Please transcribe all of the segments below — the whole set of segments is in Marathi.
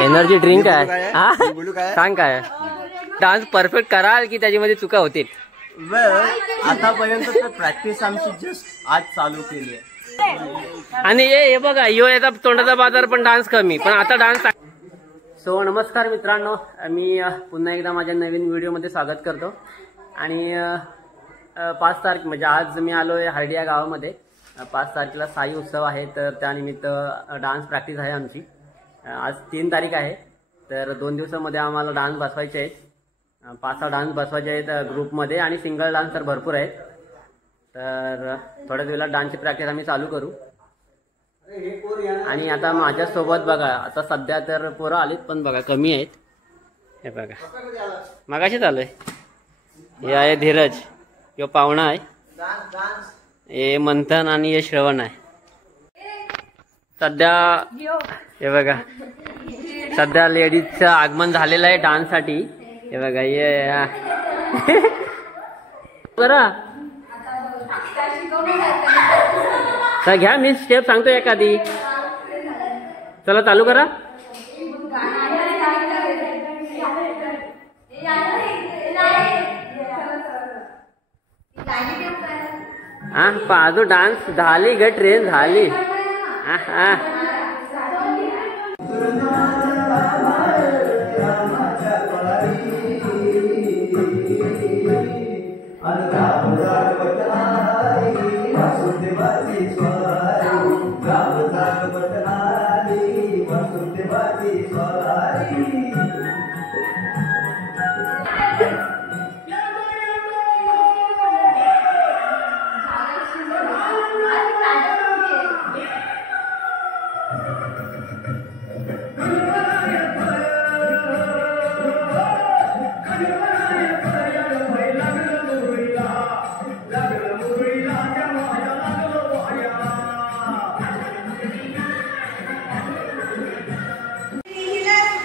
एनर्जी ड्रिंक आहे सांग काय डान्स परफेक्ट कराल की त्याच्यामध्ये चुका होतील? आतापर्यंत तर प्रॅक्टिस आमची जस्ट आज चालू केली आहे आणि हे बघा याचा तोंडाचा बाजार पण डान्स कमी पण आता डान्स. सो नमस्कार मित्रांनो, मी पुन्हा एकदा माझ्या नवीन व्हिडिओमध्ये स्वागत करतो. आणि 5 तारीख म्हणजे आज मी आलोय हर्डी या गावामध्ये. 5 तारखेला साई उत्सव आहे तर त्यानिमित्त डान्स प्रॅक्टिस आहे आमची. आज 3 तारीख आहे तर 2 दिवसामध्ये आम्हाला डान्स बसवायचे आहेत. 5-6 डान्स बसवायचे आहेत ग्रुपमध्ये आणि सिंगल डान्स तर भरपूर आहेत. तर थोड्याच वेळात डान्सची प्रॅक्टिस आम्ही चालू करू. आणि आता माझ्यासोबत बघा आता सध्या तर पोरं आलीत पण बघा कमी आहेत. हे बघा मगाशीच आलोय. हे आहे धीरज, ह्यो पाहुणा आहे. हे मंथन आणि हे श्रवण आहे. सध्या हे बघा सध्या लेडीजचं आगमन झालेलं आहे डान्ससाठी. हे बघा ये बरं तर घ्या मी स्टेप सांगतो एखादी. चला चालू करा. हा पाजू डान्स झाली ग ट्रेन झाली. हा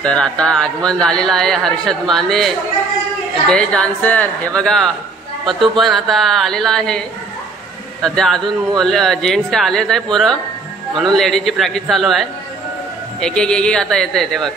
तर आता आगमन झालेलं आहे हर्षद माने बेस्ट डान्सर. हे बघा पतू पण आता आलेला आहे. सध्या अजून जेंट्स काय आलेच नाही पोरं म्हणून लेडीजची प्रॅक्टिस चालू आहे. एक एक आता येते ते बघ.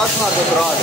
क्रॉस मारतो क्रॉस.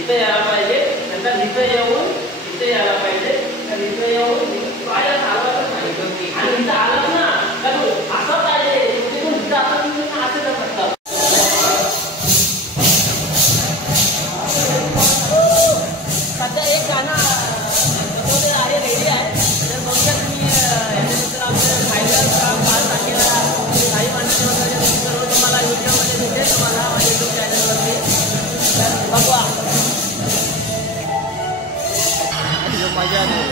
इथं यायला पाहिजे, नंतर इथं येऊन इथं यायला पाहिजे, तर इथं येऊन पाया चालवायला पाहिजे. आणि इथं आलं ना तर असं पाहिजे, तिथून इथं असं करतात. सध्या एक गाणं आहे, रेडी आहे. तर बघूया तुम्ही याच्यानंतर आपल्या फायनल 5 तारखेला काही माणसं वगैरे सर्व तुम्हाला व्हिडिओमध्ये भेटेल तुम्हाला माझ्या युट्यूब चॅनलवरती. तर बघा मजा नाही.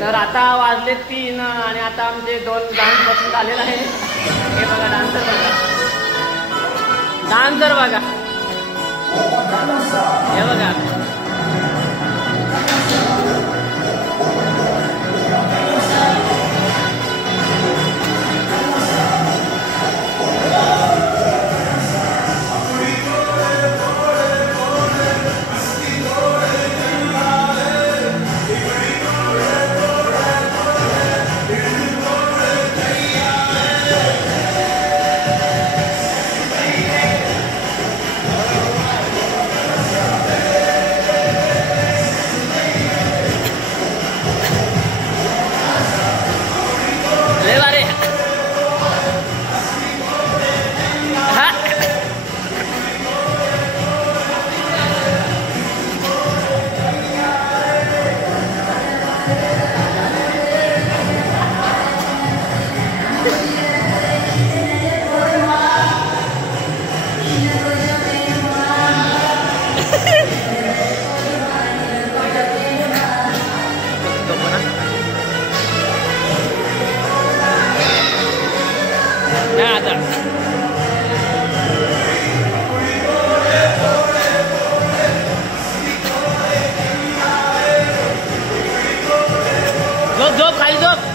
तर आता वाजले 3 आणि आता आमचे 2 डान्स बसून झालेला आहे. हे बघा डान्सर बघा, डान्सर बघा, हे बघा. Nada. Zop, खाली झोप.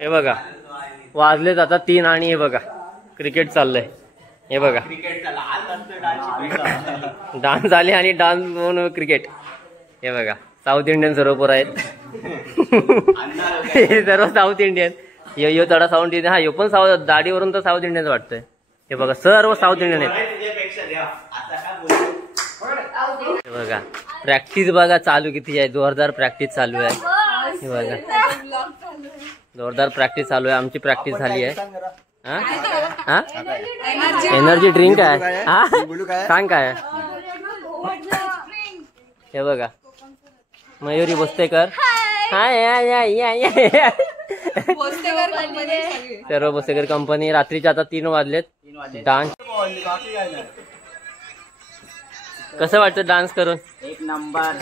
हे बघा वाजलेत आता 3 आणि हे बघा क्रिकेट चाललंय. हे बघा डान्स आले आणि डान्स म्हणून क्रिकेट. हे बघा साऊथ इंडियन सर्व पोरं आहेत. हे सर्व साऊथ इंडियन. यो थोडा साऊथ इंडियन. हा यो पण साऊथ, दाढीवरून तर साऊथ इंडियन वाटतंय. हे बघा सर्व साऊथ इंडियन आहेत. हे बघा प्रॅक्टिस बघा चालू किती आहे, जोरदार प्रॅक्टिस चालू आहे. हे बघा जोरदार प्रॅक्टिस चालू आहे. आमची प्रॅक्टिस झाली आहे. हा एनर्जी ड्रिंक आहे. हा सांग काय. हे बघा मयुरी बोस्तेकर. सर्व भोसेकर कंपनी. रात्रीचे आता 3 वाजलेत. डान्स कसं वाटतं डान्स करून? एक नंबर.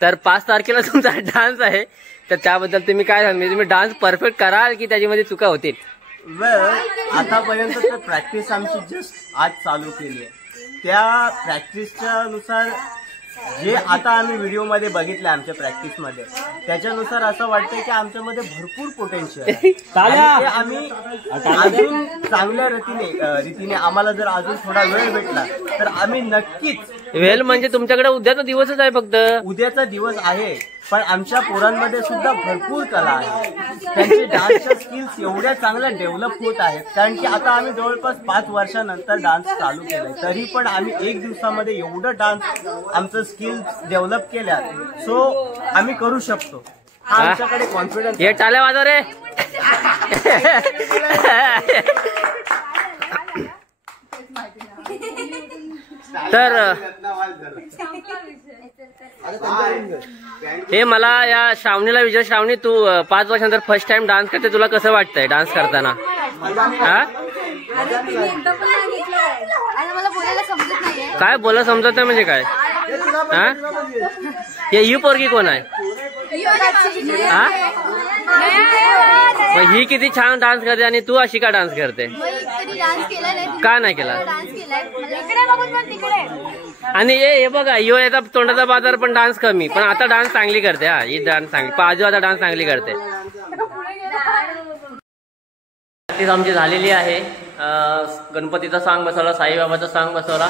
तर 5 तारखेला तुमचा डान्स आहे, तर त्याबद्दल तुम्ही काय सांगा? तुम्ही डान्स परफेक्ट कराल की त्याच्यामध्ये चुका होतील? आतापर्यंत तर प्रॅक्टिस आमची जस्ट आज चालू केली आहे. त्या प्रॅक्टिसच्या नुसार जे आता आम्ही व्हिडिओमध्ये बघितलं आमच्या प्रॅक्टिसमध्ये, त्याच्यानुसार असं वाटतंय की आमच्यामध्ये भरपूर पोटेन्शियल आहे. आणि ते आम्ही अजून चांगल्या रीतीने आम्हाला जर अजून थोडा वेळ भेटला तर आम्ही नक्कीच. वेळ म्हणजे तुमच्याकडे उद्याचा दिवसच आहे फक्त. उद्याचा दिवस आहे, पण आमच्या पोरांमध्ये सुद्धा भरपूर कला आहे. त्यांचे डान्सच्या स्किल्स एवढ्या चांगल्या डेव्हलप होत आहेत, कारण की आता आम्ही जवळपास 5 वर्षानंतर डान्स चालू केलाय, तरी पण आम्ही 1 दिवसामध्ये एवढं डान्स आमचं स्किल्स डेव्हलप केल्या. सो आम्ही करू शकतो, हा आमच्याकडे कॉन्फिडन्स. हे टाळ्या वाजव रे. तर हे मला या श्रावणीला विचार. श्रावणी, तू 5 वर्षानंतर फर्स्ट टाइम डान्स करते, तुला कसं वाटतंय डान्स करताना? काय बोला समजत नाही म्हणजे काय? ही पोरगी कोण आहे? ही किती छान डान्स करते आणि तू अशी का डान्स करते? का नाही केला? आणि हे बघा, यो याचा तोंडाचा बाजार पण डान्स कमी, पण आता डान्स चांगली करते. हा, ही डान्स चांगली, पाजू आता डान्स चांगली करते. प्रॅक्टिस आमची झालेली आहे. गणपतीचा सॉन्ग बसवला, साईबाबाचा सॉन्ग बसवला,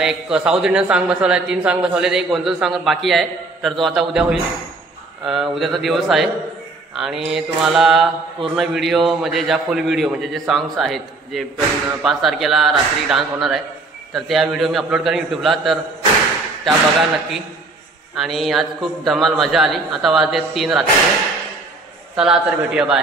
एक साऊथ इंडियन सॉन्ग बसवला, 3 सॉन्ग बसवले, एक गोंधळ सॉन्ग बाकी आहे. तर तो आता उद्या होईल. उद्याचा दिवस आहे आणि तुम्हाला पूर्ण व्हिडिओ म्हणजे ज्या फुल व्हिडिओ म्हणजे जे सॉंग्स आहेत जे 5 तारखेला रात्री डान्स होणार आहे, तर त्या व्हिडिओ मी अपलोड करेन यूट्यूबला, तर त्या बघा नक्की. आणि आज खूप धमाल मजा आली. आता वाजले 3 रात्री. चला तर भेटूया, बाय.